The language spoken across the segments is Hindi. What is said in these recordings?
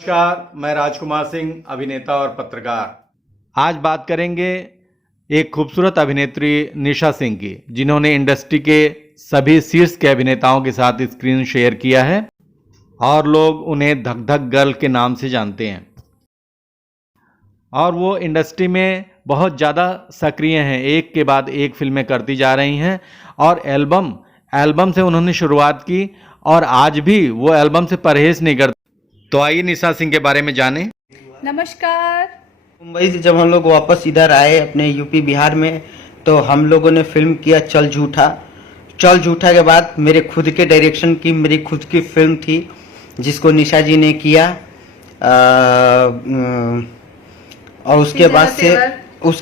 नमस्कार, मैं राजकुमार सिंह, अभिनेता और पत्रकार। आज बात करेंगे एक खूबसूरत अभिनेत्री निशा सिंह की, जिन्होंने इंडस्ट्री के सभी शीर्ष के अभिनेताओं के साथ स्क्रीन शेयर किया है और लोग उन्हें धक धक गर्ल के नाम से जानते हैं। और वो इंडस्ट्री में बहुत ज़्यादा सक्रिय हैं, एक के बाद एक फिल्में करती जा रही हैं और एल्बम से उन्होंने शुरुआत की और आज भी वो एल्बम से परहेज नहीं करते। तो आइए निशा सिंह के बारे में जानें। नमस्कार। मुंबई से जब हम लोग वापस इधर आए अपने यूपी बिहार में, तो हम लोगों ने फिल्म किया चल झूठा। चल झूठा के बाद मेरे खुद के डायरेक्शन की मेरी खुद की फिल्म थी, जिसको निशा जी ने किया। और उसके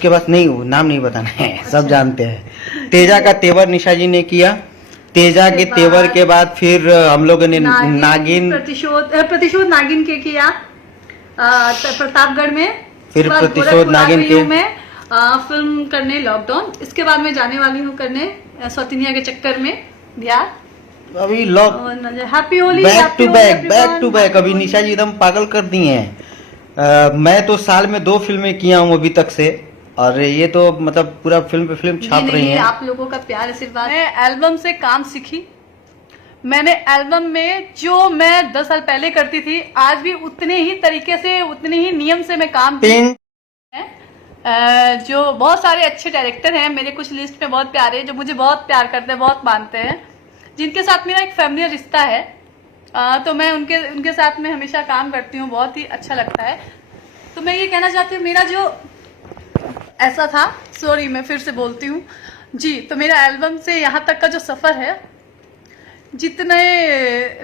बाद नहीं, वो नाम नहीं बताना है, सब जानते हैं। तेजा का तेवर निशा जी ने किया। तेजा के तेवर के बाद फिर हम लोगों ने नागिन प्रतिशोध नागिन के किया प्रतापगढ़ में। फिर प्रतिशोध नागिन के में फिल्म करने लॉकडाउन। इसके बाद मैं जाने वाली हूँ करने सौतिनिया के चक्कर में बिहार। अभी happy Holi, back to back अभी निशा जी एकदम पागल कर दी हैं। मैं तो साल में 2 फिल्में किया हूँ अभी तक से, और ये तो मतलब पूरा फिल्म पे फिल्म छाप रही हैं। आप लोगों का प्यार आशीर्वाद। मैं एल्बम से काम सीखी। मैंने एल्बम में जो मैं 10 साल पहले करती थी, आज भी उतने ही तरीके से, उतने ही नियम से मैं काम जो बहुत सारे अच्छे डायरेक्टर हैं मेरे कुछ लिस्ट में बहुत प्यारे, जो मुझे बहुत प्यार करते हैं, बहुत मानते हैं, जिनके साथ मेरा एक फैमिली रिश्ता है। तो मैं उनके साथ में हमेशा काम करती हूँ, बहुत ही अच्छा लगता है। तो मैं ये कहना चाहती हूँ, मेरा जो ऐसा था, सॉरी मैं फिर से बोलती हूँ जी, तो मेरा एल्बम से यहाँ तक का जो सफ़र है, जितने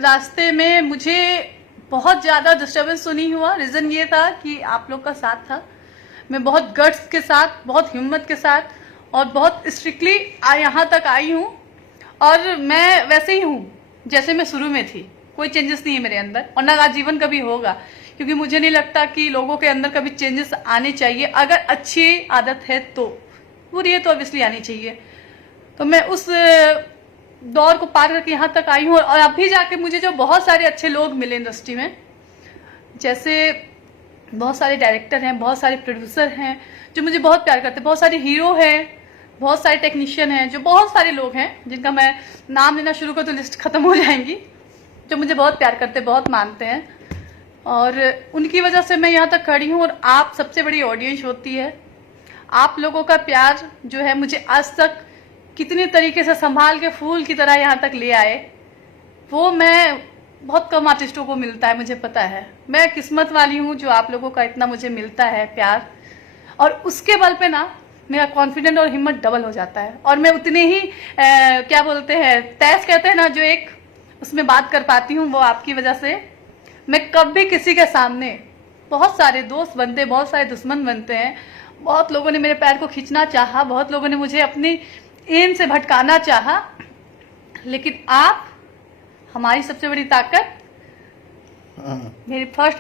रास्ते में मुझे बहुत ज़्यादा डिस्टर्बेंस तो नहीं हुआ। रीज़न ये था कि आप लोग का साथ था। मैं बहुत गट्स के साथ, बहुत हिम्मत के साथ और बहुत स्ट्रिक्टली यहाँ तक आई हूँ, और मैं वैसे ही हूँ जैसे मैं शुरू में थी। कोई चेंजेस नहीं है मेरे अंदर, और ना आजीवन कभी होगा, क्योंकि मुझे नहीं लगता कि लोगों के अंदर कभी चेंजेस आने चाहिए। अगर अच्छी आदत है तो, बुरी है तो ऑब्वियसली आनी चाहिए। तो मैं उस दौर को पार करके यहाँ तक आई हूँ, और अभी जाके मुझे जो बहुत सारे अच्छे लोग मिले इंडस्ट्री में, जैसे बहुत सारे डायरेक्टर हैं, बहुत सारे प्रोड्यूसर हैं जो मुझे बहुत प्यार करते हैं, बहुत सारे हीरो हैं, बहुत सारे टेक्नीशियन हैं, जो बहुत सारे लोग हैं जिनका मैं नाम लेना शुरू कर तो लिस्ट खत्म हो जाएंगी, जो मुझे बहुत प्यार करते हैं, बहुत मानते हैं, और उनकी वजह से मैं यहाँ तक खड़ी हूँ। और आप सबसे बड़ी ऑडियंस होती है। आप लोगों का प्यार जो है मुझे आज तक कितने तरीके से संभाल के फूल की तरह यहाँ तक ले आए, वो मैं बहुत कम आर्टिस्टों को मिलता है, मुझे पता है। मैं किस्मत वाली हूँ जो आप लोगों का इतना मुझे मिलता है प्यार, और उसके बल पे ना मेरा कॉन्फिडेंस और हिम्मत डबल हो जाता है, और मैं उतने ही क्या बोलते हैं, तेज कहते हैं ना, जो एक उसमें बात कर पाती हूँ, वो आपकी वजह से। मैं कभी किसी के सामने, बहुत सारे दोस्त बनते हैं, बहुत सारे दुश्मन बनते हैं, बहुत लोगों ने मेरे पैर को खींचना चाहा, बहुत लोगों ने मुझे अपनी एम से भटकाना चाहा, लेकिन आप हमारी सबसे बड़ी ताकत,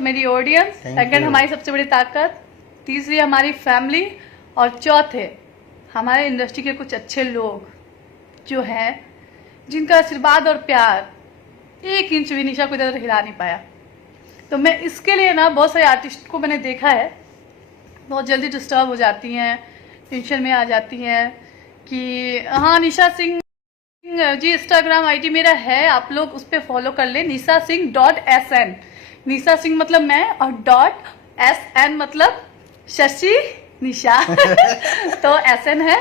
मेरी ऑडियंस, सेकंड हमारी सबसे बड़ी ताकत, तीसरी हमारी फैमिली, और चौथे हमारे इंडस्ट्री के कुछ अच्छे लोग जो हैं, जिनका आशीर्वाद और प्यार 1 इंच भी निशा को इधर हिला नहीं पाया। तो मैं इसके लिए ना, बहुत सारे आर्टिस्ट को मैंने देखा है, बहुत जल्दी डिस्टर्ब हो जाती हैं, टेंशन में आ जाती हैं कि हाँ निशा सिंह जी, इंस्टाग्राम आईडी मेरा है, आप लोग उस पर फॉलो कर ले, nisasingh.sn। निशा सिंह मतलब मैं, और .sn मतलब शशि निशा तो SN है।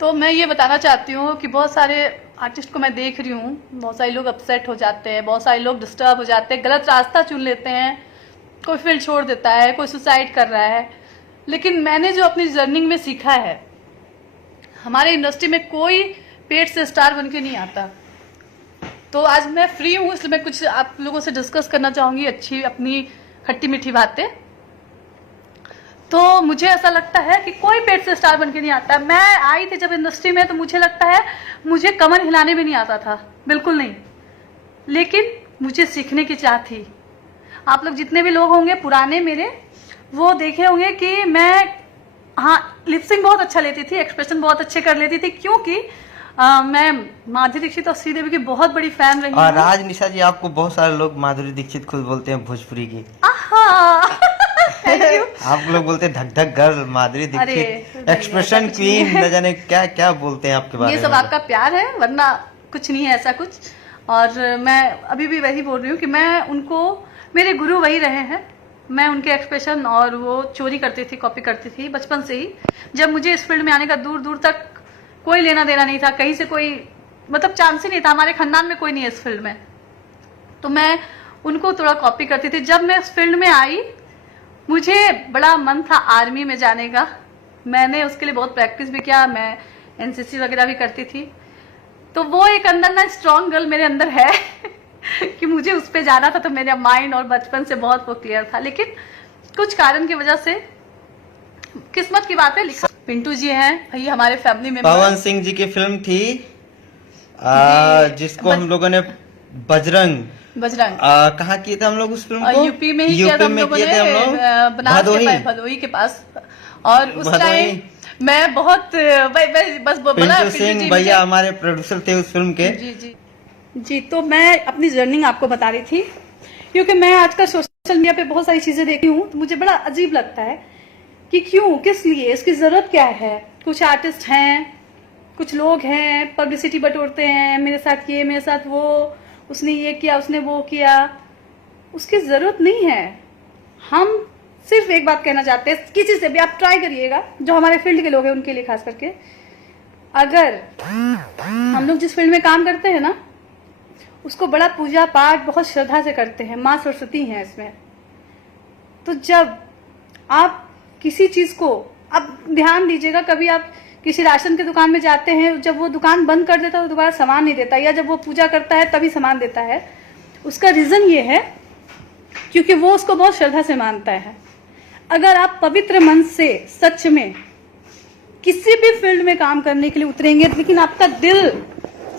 तो मैं ये बताना चाहती हूँ कि बहुत सारे आर्टिस्ट को मैं देख रही हूँ, बहुत सारे लोग अपसेट हो जाते हैं, बहुत सारे लोग डिस्टर्ब हो जाते हैं, गलत रास्ता चुन लेते हैं, कोई फील्ड छोड़ देता है, कोई सुसाइड कर रहा है। लेकिन मैंने जो अपनी जर्नी में सीखा है, हमारे इंडस्ट्री में कोई पेट से स्टार बन के नहीं आता। तो आज मैं फ्री हूँ, इसलिए मैं कुछ आप लोगों से डिस्कस करना चाहूँगी, अच्छी अपनी खट्टी मीठी बातें। तो मुझे ऐसा लगता है कि कोई पेट से स्टार बन के नहीं आता। मैं आई थी जब इंडस्ट्री में, तो मुझे लगता है मुझे कमर हिलाने भी नहीं आता था, बिल्कुल नहीं, लेकिन मुझे सीखने की चाह थी। आप लोग जितने भी लोग होंगे पुराने मेरे, वो देखे होंगे कि मैं लिपसिंग बहुत अच्छा लेती थी, एक्सप्रेशन बहुत अच्छे कर लेती थी, क्योंकि मैं माधुरी दीक्षित और श्रीदेवी की बहुत बड़ी फैन रही और हूँ। आज निशा जी, आपको बहुत सारे लोग माधुरी दीक्षित खुद बोलते हैं भोजपुरी की। Thank you. आप लोग बोलते हैं धक धक गर्ल, माधुरी अरे, दीक्षित नहीं, एक्सप्रेशन ऐसा कुछ नहीं क्वीन, है। न जाने क्या क्या बोलते हैं आपके बारे ये में। सब आपका प्यार है, वरना कुछ नहीं है ऐसा कुछ। और मैं अभी भी वही बोल रही हूँ कि मैं उनको, मेरे गुरु वही रहे हैं। मैं उनके एक्सप्रेशन और वो चोरी करती थी, कॉपी करती थी बचपन से ही। जब मुझे इस फील्ड में आने का दूर दूर तक कोई लेना देना नहीं था, कहीं से कोई मतलब चांस ही नहीं था, हमारे खानदान में कोई नहीं है इस फील्ड में, तो मैं उनको थोड़ा कॉपी करती थी। जब मैं इस फील्ड में आई, मुझे बड़ा मन था आर्मी में जाने का। मैंने उसके लिए बहुत प्रैक्टिस भी किया, मैं एनसीसी वगैरह भी करती थी। तो वो एक अंदर ना स्ट्रॉन्ग गर्ल मेरे अंदर है कि मुझे उस पे जाना था, तो मेरा माइंड और बचपन से बहुत वो क्लियर था। लेकिन कुछ कारण की वजह से, किस्मत की बात है, लिखा। पिंटू जी हैं भाई हमारे फैमिली में। पवन सिंह जी की फिल्म थी जिसको हम लोगों ने बजरंग कहाँ किए थे हम लोग उस फिल्म को? यूपी में ही किया था हम लोगों ने, बनारस के भदोही के पास। और उस टाइम मैं बहुत बस बोला, पिंटू सिंह भैया हमारे प्रोड्यूसर थे उस फिल्म के। जी। तो मैं अपनी जर्नी आपको बता रही थी, क्योंकि मैं आजकल सोशल मीडिया पे बहुत सारी चीजें देखी हूँ, तो मुझे बड़ा अजीब लगता है कि क्यों, किस लिए, इसकी जरूरत क्या है। कुछ आर्टिस्ट हैं, कुछ लोग हैं, पब्लिसिटी बटोरते हैं, मेरे साथ ये, मेरे साथ वो, उसने ये किया, उसने वो किया। उसकी जरूरत नहीं है। हम सिर्फ एक बात कहना चाहते हैं, किसी से भी आप ट्राई करिएगा, जो हमारे फील्ड के लोग हैं उनके लिए खास करके, अगर हम लोग जिस फील्ड में काम करते हैं ना, उसको बड़ा पूजा पाठ बहुत श्रद्धा से करते हैं, माँ सरस्वती हैं इसमें। तो जब आप किसी चीज को, आप ध्यान दीजिएगा, कभी आप किसी राशन की दुकान में जाते हैं, जब वो दुकान बंद कर देता है तो दोबारा सामान नहीं देता, या जब वो पूजा करता है तभी सामान देता है। उसका रीजन ये है क्योंकि वो उसको बहुत श्रद्धा से मानता है। अगर आप पवित्र मन से सच में किसी भी फील्ड में काम करने के लिए उतरेंगे, लेकिन आपका दिल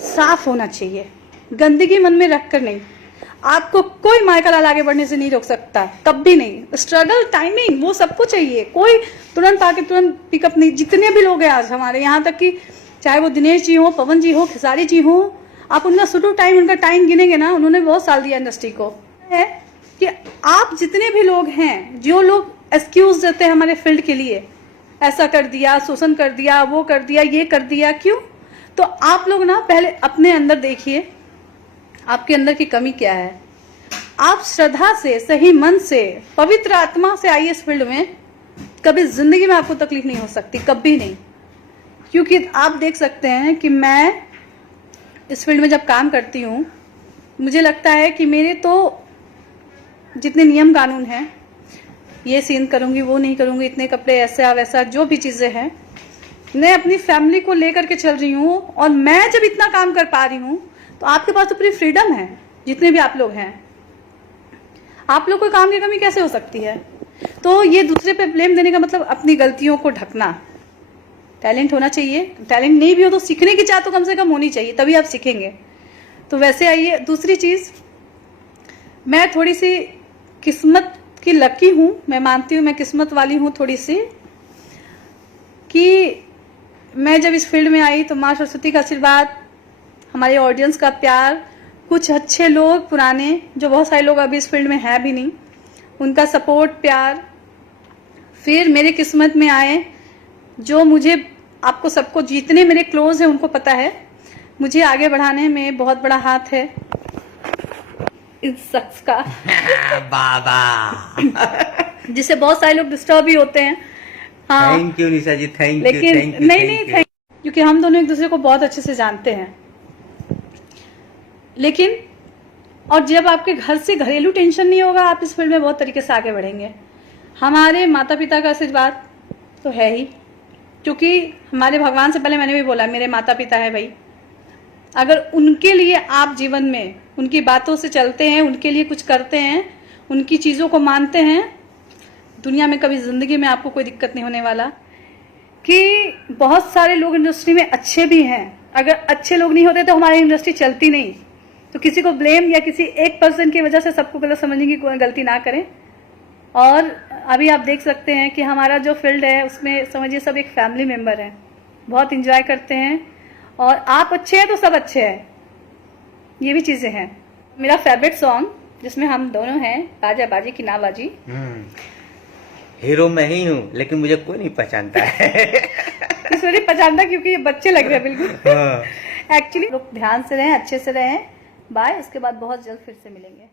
साफ होना चाहिए, गंदगी मन में रखकर नहीं। आपको कोई मायका लाल आगे बढ़ने से नहीं रोक सकता, कभी नहीं। स्ट्रगल, टाइमिंग, वो सबको चाहिए। कोई तुरंत आके तुरंत पिकअप नहीं। जितने भी लोग हैं आज हमारे यहाँ तक कि चाहे वो दिनेश जी हो, पवन जी हो, खेसारी जी हो, आप उनका शुरू टाइम, उनका टाइम गिनेंगे ना, उन्होंने बहुत साल दिया इंडस्ट्री को। है कि आप जितने भी लोग हैं, जो लोग एक्सक्यूज देते हैं हमारे फील्ड के लिए, ऐसा कर दिया, शोषण कर दिया, वो कर दिया, ये कर दिया, क्यों? तो आप लोग ना पहले अपने अंदर देखिए, आपके अंदर की कमी क्या है। आप श्रद्धा से, सही मन से, पवित्र आत्मा से आइए इस फील्ड में, कभी जिंदगी में आपको तकलीफ नहीं हो सकती, कभी नहीं। क्योंकि आप देख सकते हैं कि मैं इस फील्ड में जब काम करती हूँ, मुझे लगता है कि मेरे तो जितने नियम कानून हैं, ये सीन करूंगी, वो नहीं करूंगी, इतने कपड़े, ऐसा वैसा, जो भी चीजें हैं, मैं अपनी फैमिली को लेकर के चल रही हूँ। और मैं जब इतना काम कर पा रही हूँ, तो आपके पास तो पूरी फ्रीडम है, जितने भी आप लोग हैं। आप लोग को काम की कमी कैसे हो सकती है? तो ये दूसरे पे ब्लेम देने का मतलब अपनी गलतियों को ढकना। टैलेंट होना चाहिए, टैलेंट नहीं भी हो तो सीखने की चाह तो कम से कम होनी चाहिए, तभी आप सीखेंगे। तो वैसे आइए, दूसरी चीज, मैं थोड़ी सी किस्मत की लकी हूं, मैं मानती हूं मैं किस्मत वाली हूं थोड़ी सी, कि मैं जब इस फील्ड में आई तो माँ सरस्वती का आशीर्वाद, हमारे ऑडियंस का प्यार, कुछ अच्छे लोग पुराने, जो बहुत सारे लोग अभी इस फील्ड में है भी नहीं, उनका सपोर्ट, प्यार, फिर मेरे किस्मत में आए जो मुझे, आपको सबको, जितने मेरे क्लोज हैं उनको पता है, मुझे आगे बढ़ाने में बहुत बड़ा हाथ है इस शख्स का बाबा जिससे बहुत सारे लोग डिस्टर्ब भी होते हैं। हाँ, thank you Nisha ji, thank you. लेकिन नहीं, थैंक यू। क्योंकि हम दोनों एक दूसरे को बहुत अच्छे से जानते हैं। लेकिन और जब आपके घर से घरेलू टेंशन नहीं होगा, आप इस फील्ड में बहुत तरीके से आगे बढ़ेंगे। हमारे माता पिता का आशीर्वाद तो है ही, क्योंकि हमारे भगवान से पहले मैंने भी बोला, मेरे माता पिता है भाई। अगर उनके लिए आप जीवन में उनकी बातों से चलते हैं, उनके लिए कुछ करते हैं, उनकी चीज़ों को मानते हैं, दुनिया में कभी जिंदगी में आपको कोई दिक्कत नहीं होने वाला। कि बहुत सारे लोग इंडस्ट्री में अच्छे भी हैं, अगर अच्छे लोग नहीं होते तो हमारी इंडस्ट्री चलती नहीं। तो किसी को ब्लेम या किसी एक पर्सन की वजह से सबको गलत समझने की कोई गलती ना करें। और अभी आप देख सकते हैं कि हमारा जो फील्ड है उसमें समझिए सब एक फैमिली मेम्बर है, बहुत इंजॉय करते हैं। और आप अच्छे हैं तो सब अच्छे हैं, ये भी चीजें हैं। मेरा फेवरेट सॉन्ग जिसमें हम दोनों हैं, राजा बाजी की नाबाजी। हीरो मैं ही हूँ लेकिन मुझे कोई नहीं पहचानता है। इसमें नहीं पहचानता क्योंकि ये बच्चे लग रहे हैं बिल्कुल। एक्चुअली लोग ध्यान से रहें, अच्छे से रहें। बाय, उसके बाद बहुत जल्द फिर से मिलेंगे।